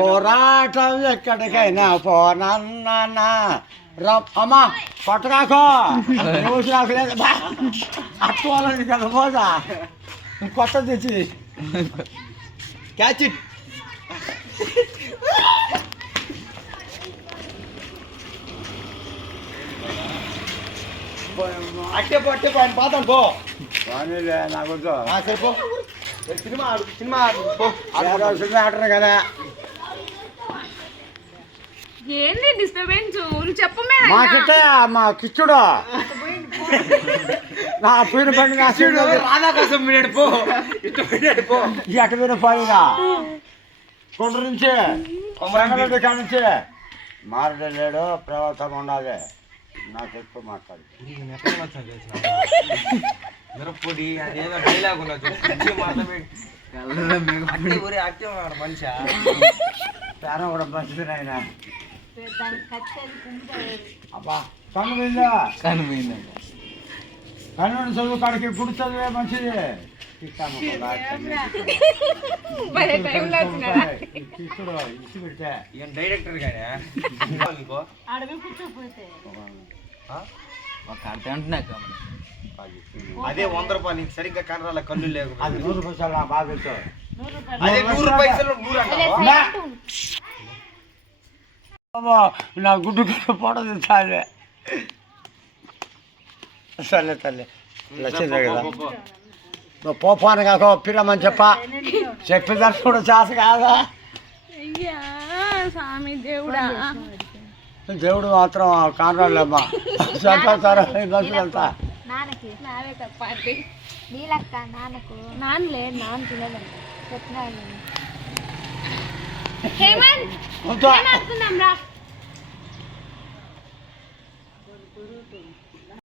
పోరాటం ఎక్కడికైనా పోనన్నా అమ్మా కొట్టగాకో రోజు నాకు లేదు అట్టుకోవాలని కదా పోదా కొత్త తెచ్చి క్యాచ్ ఇట్ అట్టే పో అట్టే పో ఆయన పాతాను పో నాకు సరిపో సినిమా సినిమా సినిమా ఆడరు కదా ఏంది డిస్టర్బెన్స్ చెప్పమే మాకిట్టే మా కిచ్చుడు నా పోయిన బండి రాధా కోసం మీనాడు పో ఇటు పోయినాడు పో ఎక్కడ పోయిన పోయినా కొండ నుంచి రంగరెడ్డి కాడ నుంచి మారలేడు ప్రవర్తం ఉండాలి నాకు ఎక్కువ మాట్లాడు మిరప్పొడి అదేదో డైలాగ్ మనిషి చాలా కూడా మంచిది ఆయన అబ్బా కన్ను పోయిందా కన్ను చదువు కాడికి గుడి చదువే మంచిది డైరెక్టర్ గానే అదే 100 రూపాయలు నీకు సరిగ్గా కనరాల కళ్ళు లేవు అది 100 రూపాయలు బాగా అదే 100 పైసలు 100 అంటావా నా గుడ్డు గుడ్డు పొడదు చాలే సర్లే తల్లి లక్ష్మీ కదా నువ్వు పోపాను కాక పిరమని చెప్పేదాన్ని కూడా చేత కాదా స్వామి దేవుడా దేవుడు మాత్రం కానరాలేమ్మా చంపేస్తారు బస్సులు వెళ్తా నాన్నకి నావే తప్ప నీలక్క నాన్నకు నాన్నలే నాన్న తినదండి చెప్పినాడు హేమంత్ రా